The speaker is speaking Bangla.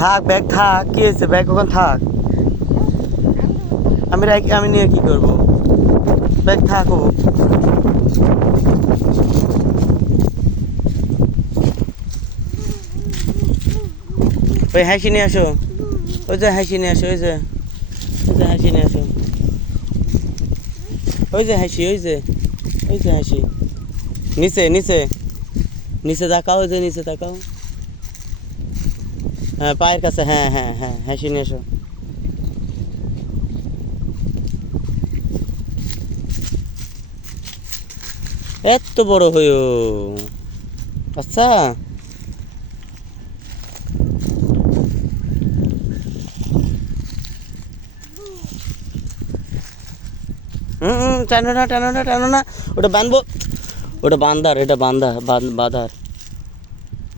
থাক ব্যাগ থাক, কি হয়েছে ব্যাগ ওখানে থাক। আমি নিয়ে কি করব, ব্যাগ থাকো। ওই হাসি নিয়ে আসো, ওই যে হাসি নিয়ে আসো, ওই যে হাসি নিয়ে আসো, ওই যে হাসি, ওই যে হাসি। নিচে নিচে নিচে তাকাও, ওই যে নিচে তাকাও। হ্যাঁ পায়ের কাছে, হ্যাঁ হ্যাঁ হ্যাঁ, হাসি নিয়ে এসো। এত বড় হয়েও, আচ্ছা। টানো না টানো না টানো না, ওটা বাঁধবো, ওটা বান্ধার, এটা বাঁধার।